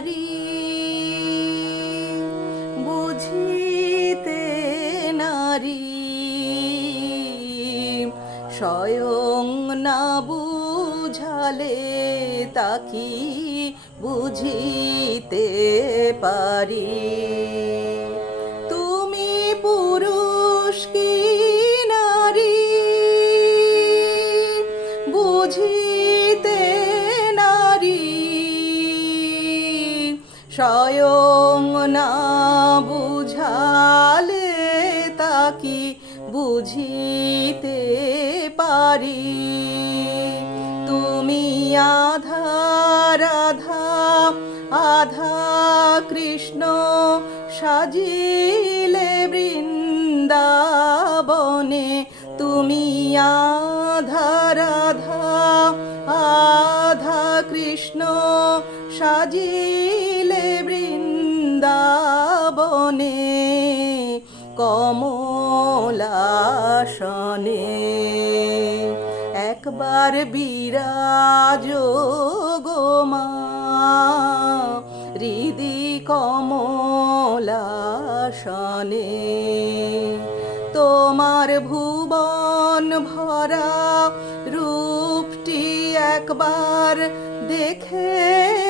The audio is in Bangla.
পারি। বুঝিতে নারী স্বয়ং না বুঝালে তাকি বুঝিতে পারি? তুমি পুরুষ কি নারী? বুঝিতে স্বয়ং না বুঝালে তাকি বুঝিতে পারি? তুমি আধা রাধা আধা কৃষ্ণ সাজিলে বৃন্দাবনে। তুমি আধা আধা কৃষ্ণ সাজিলে বৃন্দাবনে কমলাসনে। একবার বিরাজ গো মা হৃদি কমলাসনে। তোমার ভুবন ভরা রূপটি একবার দেখে